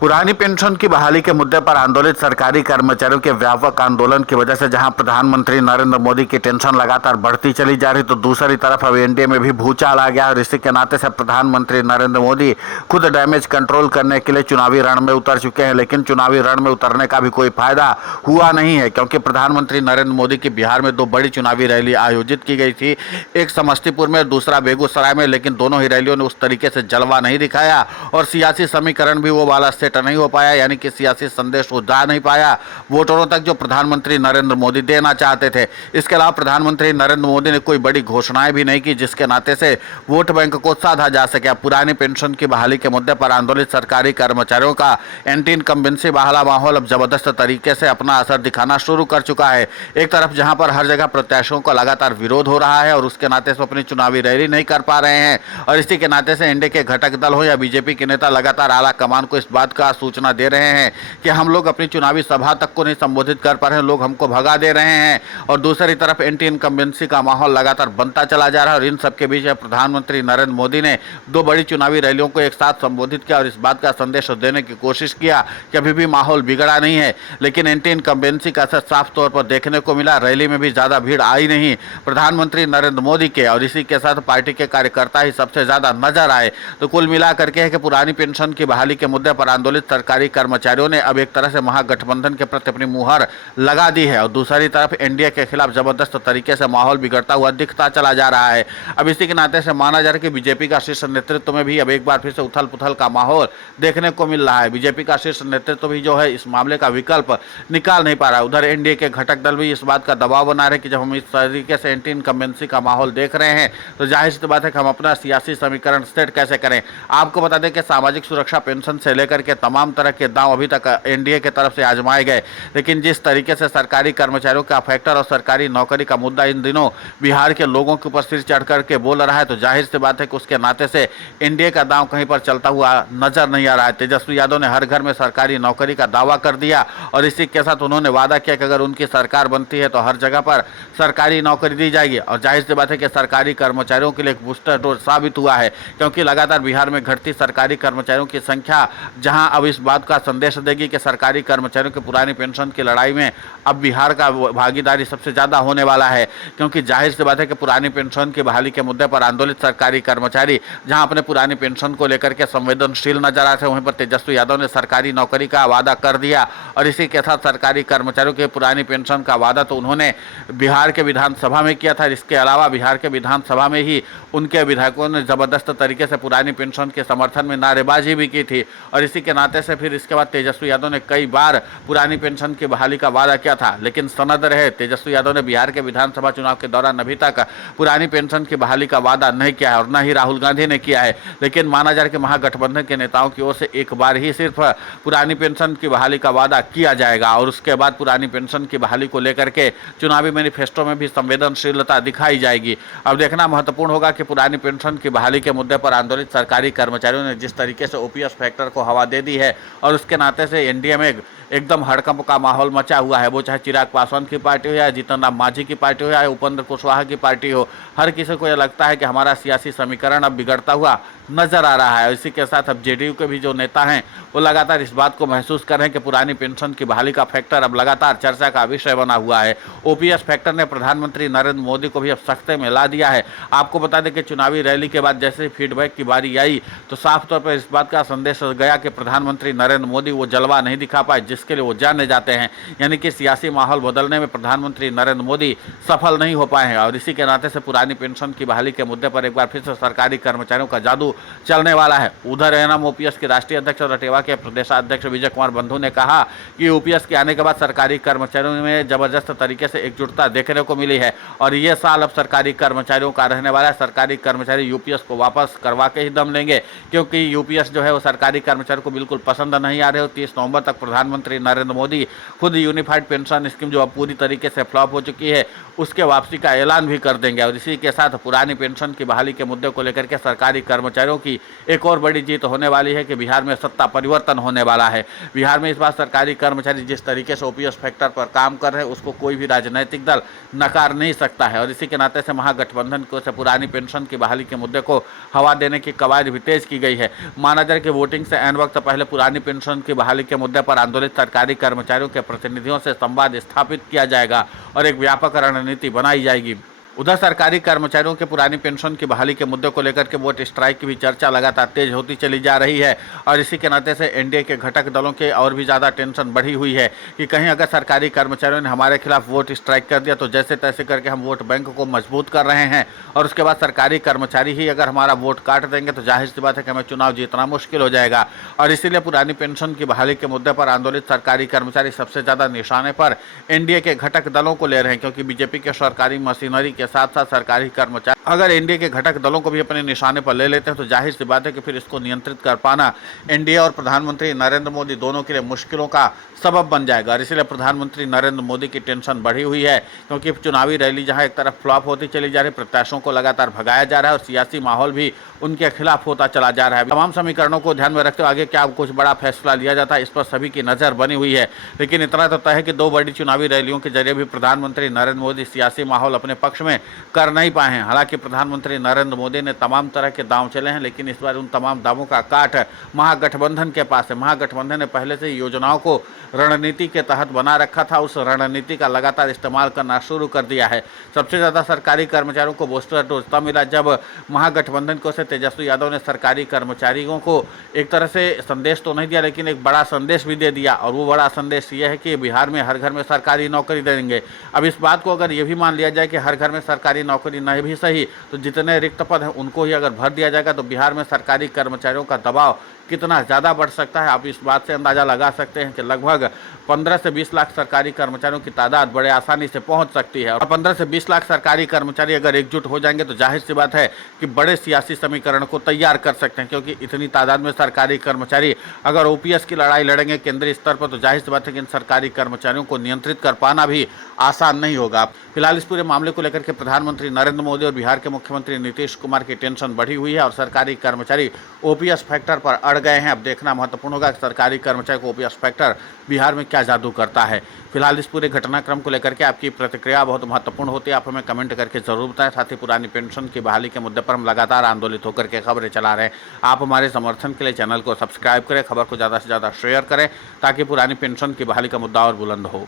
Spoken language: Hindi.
पुरानी पेंशन की बहाली के मुद्दे पर आंदोलित सरकारी कर्मचारियों के व्यापक आंदोलन की वजह से जहां प्रधानमंत्री नरेंद्र मोदी की टेंशन लगातार बढ़ती चली जा रही, तो दूसरी तरफ अब एनडीए में भी भूचाल आ गया और इसी के नाते से प्रधानमंत्री नरेंद्र मोदी खुद डैमेज कंट्रोल करने के लिए चुनावी रण में उतर चुके हैं। लेकिन चुनावी रण में उतरने का भी कोई फायदा हुआ नहीं है, क्योंकि प्रधानमंत्री नरेंद्र मोदी की बिहार में दो बड़ी चुनावी रैली आयोजित की गई थी, एक समस्तीपुर में, दूसरा बेगूसराय में। लेकिन दोनों ही रैलियों ने उस तरीके से जलवा नहीं दिखाया और सियासी समीकरण भी वो वाला सेट नहीं हो पाया, यानी कि सियासी संदेश वो जा नहीं पाया वोटरों तक जो प्रधानमंत्री नरेंद्र मोदी देना चाहते थे। इसके अलावा प्रधानमंत्री नरेंद्र मोदी ने कोई बड़ी घोषणाएं भी नहीं की, जिसके नाते से वोट बैंक को साधा जा सके। पुरानी पेंशन की बहाली के मुद्दे पर आंदोलित सरकारी कर्मचारियों का एंटी इनकम्बेंसी वाला माहौल अब जबरदस्त तरीके से अपना असर दिखाना शुरू कर चुका है। एक तरफ जहां पर हर जगह प्रत्याशियों का लगातार विरोध हो रहा है और उसके नाते से अपनी चुनावी रैली नहीं कर पा रहे हैं, और इसी के नाते से एनडीए के घटक दल हो या बीजेपी के नेता लगातार आला कमान को इस बात का सूचना दे रहे हैं कि हम लोग अपनी चुनावी सभा तक को नहीं संबोधित कर पा रहे हैं, लोग हमको भगा दे रहे हैं। और दूसरी तरफ एंटी इनकम्बेंसी का माहौल लगातार बनता चला जा रहा है और इन सबके बीच प्रधानमंत्री नरेंद्र मोदी ने दो बड़ी चुनावी रैलियों को एक साथ संबोधित किया और इस बात का संदेश देने की कोशिश किया कि अभी भी माहौल बिगड़ा नहीं है। लेकिन एंटी इनकम्बेंसी का असर साफ तौर पर देखने को मिला। रैली में भी ज्यादा भीड़ आई नहीं प्रधानमंत्री नरेंद्र मोदी के, और इसी के साथ पार्टी के कार्यकर्ता ही सबसे ज्यादा नजर आए। तो कुल मिलाकर के है कि पुरानी पेंशन की बहाली के मुद्दे पर आंदोलित सरकारी कर्मचारियों ने अब एक तरह से महागठबंधन के प्रति अपनी मुहर लगा दी है और दूसरी तरफ एनडीए के खिलाफ जबरदस्त तरीके से माहौल बिगड़ता हुआ दिखता चला जा रहा है। अब इसी के नाते से माना जा रहा है कि बीजेपी का शीर्ष नेतृत्व में भी अब एक बार फिर से उथल पुथल का माहौल देखने को मिल रहा है। बीजेपी का शीर्ष नेतृत्व भी जो है इस मामले का विकल्प निकाल नहीं पा रहा है। उधर एनडीए के घटक दल भी इस बात का दबाव बना रहे कि जब हम इस तरीके से एंटी इनकम्बेंसी का माहौल देख रहे हैं तो जाहिर सी बात है कि हम अपना सियासी समीकरण सेट कैसे करें। आपको बता दें कि सामाजिक सुरक्षा पेंशन से लेकर के तमाम तरह के दांव अभी तक एनडीए की तरफ से आजमाए गए, लेकिन जिस तरीके से सरकारी कर्मचारियों का फैक्टर और सरकारी नौकरी का मुद्दा इन दिनों बिहार के लोगों के ऊपर सिर चढ़ करके बोल रहा है, तो जाहिर सी बात है कि उसके नाते से एनडीए का दांव कहीं पर चलता हुआ नजर नहीं आ रहा है। तेजस्वी यादव ने हर घर में सरकारी नौकरी का दावा कर दिया और इसी के साथ उन्होंने वादा किया कि अगर उनकी सरकार बनती है तो हर जगह पर सरकारी नौकरी दी जाएगी। और जाहिर सी बात है कि सरकारी कर्मचारियों के लिए एक बूस्टर डोज साबित हुआ है, क्योंकि लगातार बिहार में घटती सरकारी कर्मचारियों की संख्या जहां अब इस बात का संदेश देगी कि सरकारी कर्मचारियों की पुरानी पेंशन की लड़ाई में अब बिहार का भागीदारी सबसे ज्यादा होने वाला है। क्योंकि जाहिर सी बात है कि पुरानी पेंशन की बहाली के मुद्दे पर आंदोलित सरकारी कर्मचारी जहां अपने पुरानी पेंशन को लेकर के संवेदनशील नजर आते हैं, वहीं पर तेजस्वी यादव ने सरकारी नौकरी का वादा कर दिया और इसी के साथ सरकारी कर्मचारियों की पुरानी पेंशन का वादा तो उन्होंने बिहार के विधानसभा में किया था। इसके अलावा बिहार के विधानसभा में ही उनके विधायकों ने जबरदस्त तरीके से पुरानी पेंशन के समर्थन में नारेबाजी भी की थी और इसी के नाते से फिर इसके बाद तेजस्वी यादव ने कई बार पुरानी पेंशन की बहाली का वादा किया था, लेकिन सनद रहे तेजस्वी यादव ने बिहार के विधानसभा चुनाव के दौरान अभी तक पुरानी पेंशन की बहाली का वादा नहीं किया है और न ही राहुल गांधी ने किया है। लेकिन माना जा रहा है कि महागठबंधन के नेताओं की ओर से एक बार ही सिर्फ पुरानी पेंशन की बहाली का वादा किया जाएगा और उसके बाद पुरानी पेंशन की बहाली को लेकर के चुनावी मैनिफेस्टो में भी संवेदनशीलता दिखाई जाएगी। अब देखना महत्वपूर्ण होगा कि पुरानी पेंशन की बहाली के मुद्दे पर आंदोलित सरकारी कर्मचारियों ने जिस तरीके से ओपीएस फैक्टर को हवा दे दी है और उसके नाते से एनडीए में एकदम हड़कंप का माहौल मचा हुआ है, वो चाहे चिराग पासवान की पार्टी हो या जीतन राम मांझी की पार्टी हो या उपेंद्र कुशवाहा की पार्टी हो, हर किसी को यह लगता है कि हमारा सियासी समीकरण अब बिगड़ता हुआ नजर आ रहा है। इसी के साथ अब जेडीयू के भी जो नेता हैं वो लगातार इस बात को महसूस कर रहे हैं कि पुरानी पेंशन की बहाली का फैक्टर अब लगातार चर्चा का विषय बना हुआ है। ओपीएस फैक्टर ने प्रधानमंत्री नरेंद्र मोदी को भी अब सख्ते में ला दिया है। आपको बता दें कि चुनावी रैली के बाद जैसे फीडबैक की बारी आई तो साफ तौर पर इस बात का संदेश गया कि प्रधानमंत्री नरेंद्र मोदी वो जलवा नहीं दिखा पाए जिसके लिए वो जाने जाते हैं, यानी कि सियासी माहौल बदलने में प्रधानमंत्री नरेंद्र मोदी सफल नहीं हो पाए हैं। और इसी के नाते से पुरानी पेंशन की बहाली के मुद्दे पर एक बार फिर से सरकारी कर्मचारियों का जादू चलने वाला है। उधर एनएम ओपीएस के राष्ट्रीय अध्यक्ष और रटेवा के प्रदेशाध्यक्ष विजय कुमार बंधु ने कहा कि ओपीएस के आने के बाद सरकारी कर्मचारियों में जबरदस्त तरीके से एकजुटता देखने को मिली है और ये साल अब सरकारी कर्मचारियों का रहने वाला है। सरकारी कर्मचारी यूपीएस को वापस करवा के ही दम लेंगे, क्योंकि यूपीएस जो है वो सरकारी कर्मचारियों को बिल्कुल पसंद नहीं आ रहे हो। 30 नवंबर तक प्रधानमंत्री प्रधानमंत्री नरेंद्र मोदी खुद यूनिफाइड पेंशन स्कीम जो अब पूरी तरीके से फ्लॉप हो चुकी है उसके वापसी का ऐलान भी कर देंगे। और इसी के साथ पुरानी पेंशन की बहाली के मुद्दे को लेकर के सरकारी कर्मचारियों की एक और बड़ी जीत होने वाली है कि बिहार में सत्ता परिवर्तन होने वाला है। बिहार में इस बार सरकारी कर्मचारी जिस तरीके से ओपीएस फैक्टर पर काम कर रहे हैं उसको कोई भी राजनीतिक दल नकार नहीं सकता है। और इसी के नाते से महागठबंधन को से पुरानी पेंशन की बहाली के मुद्दे को हवा देने की कवायद भी तेज की गई है। माना जाए कि वोटिंग से ऐन वक्त पहले पुरानी पेंशन की बहाली के मुद्दे पर आंदोलित सरकारी कर्मचारियों के प्रतिनिधियों से संवाद स्थापित किया जाएगा और एक व्यापक रणनीति बनाई जाएगी। उधर सरकारी कर्मचारियों के पुरानी पेंशन की बहाली के मुद्दे को लेकर के वोट स्ट्राइक की भी चर्चा लगातार तेज होती चली जा रही है। और इसी के नाते से एनडीए के घटक दलों के और भी ज़्यादा टेंशन बढ़ी हुई है कि कहीं अगर सरकारी कर्मचारियों ने हमारे खिलाफ वोट स्ट्राइक कर दिया तो जैसे तैसे करके हम वोट बैंक को मजबूत कर रहे हैं और उसके बाद सरकारी कर्मचारी ही अगर हमारा वोट काट देंगे तो जाहिर सी बात है कि हमें चुनाव जीतना मुश्किल हो जाएगा। और इसीलिए पुरानी पेंशन की बहाली के मुद्दे पर आंदोलित सरकारी कर्मचारी सबसे ज़्यादा निशाने पर एनडीए के घटक दलों को ले रहे हैं, क्योंकि बीजेपी के सरकारी मशीनरी के साथ साथ सरकारी कर्मचारी अगर एनडीए के घटक दलों को भी अपने निशाने पर ले लेते हैं तो जाहिर सी बात है कि फिर इसको नियंत्रित कर पाना एनडीए और प्रधानमंत्री नरेंद्र मोदी दोनों के लिए मुश्किलों का सबब बन जाएगा। और इसलिए प्रधानमंत्री नरेंद्र मोदी की टेंशन बढ़ी हुई है, क्योंकि चुनावी रैली जहां एक तरफ फ्लॉप होती चली जा रही, प्रत्याशियों को लगातार भगाया जा रहा है और सियासी माहौल भी उनके खिलाफ होता चला जा रहा है। तमाम समीकरणों को ध्यान में रखते हुए आगे क्या कुछ बड़ा फैसला लिया जाता है इस पर सभी की नजर बनी हुई है। लेकिन इतना तो तय है कि 2 बड़ी चुनावी रैलियों के जरिए भी प्रधानमंत्री नरेंद्र मोदी सियासी माहौल अपने पक्ष में कर नहीं पाए हैं। हालांकि प्रधानमंत्री नरेंद्र मोदी ने तमाम तरह के दांव चले हैं, लेकिन इस बार उन तमाम दावों का काट महागठबंधन के पास है। महागठबंधन ने पहले से योजनाओं को रणनीति के तहत बना रखा था, उस रणनीति का लगातार इस्तेमाल करना शुरू कर दिया है। सबसे ज़्यादा सरकारी कर्मचारियों को बूस्टर डोज तब मिला जब महागठबंधन को से तेजस्वी यादव ने सरकारी कर्मचारियों को एक तरह से संदेश तो नहीं दिया लेकिन एक बड़ा संदेश भी दे दिया। और वो बड़ा संदेश ये है कि बिहार में हर घर में सरकारी नौकरी देंगे। अब इस बात को अगर ये भी मान लिया जाए कि हर घर में सरकारी नौकरी नहीं भी सही तो जितने रिक्त पद हैं उनको ही अगर भर दिया जाएगा तो बिहार में सरकारी कर्मचारियों का दबाव कितना ज़्यादा बढ़ सकता है आप इस बात से अंदाज़ा लगा सकते हैं कि लगभग 15 से 20 लाख सरकारी कर्मचारियों की तादाद बड़े आसानी से पहुंच सकती है। और 15 से 20 लाख सरकारी कर्मचारी अगर एकजुट हो जाएंगे तो जाहिर सी बात है कि बड़े सियासी समीकरण को तैयार कर सकते हैं, क्योंकि इतनी तादाद में सरकारी कर्मचारी अगर ओपीएस की लड़ाई लड़ेंगे केंद्रीय स्तर पर तो जाहिर सी बात है कि इन सरकारी कर्मचारियों को नियंत्रित कर पाना भी आसान नहीं होगा। फिलहाल इस पूरे मामले को लेकर के प्रधानमंत्री नरेंद्र मोदी और बिहार के मुख्यमंत्री नीतीश कुमार की टेंशन बढ़ी हुई है और सरकारी कर्मचारी ओपीएस फैक्टर पर अड़ गए हैं। अब देखना महत्वपूर्ण होगा कि सरकारी कर्मचारी को ओपीएस फैक्टर बिहार में क्या जादू करता है। फिलहाल इस पूरे घटनाक्रम को लेकर के आपकी प्रतिक्रिया बहुत महत्वपूर्ण होती है, आप हमें कमेंट करके जरूर बताएं। साथ ही पुरानी पेंशन की बहाली के मुद्दे पर हम लगातार आंदोलित होकर के खबरें चला रहे हैं। आप हमारे समर्थन के लिए चैनल को सब्सक्राइब करें, खबर को ज़्यादा से ज़्यादा शेयर करें ताकि पुरानी पेंशन की बहाली का मुद्दा और बुलंद हो।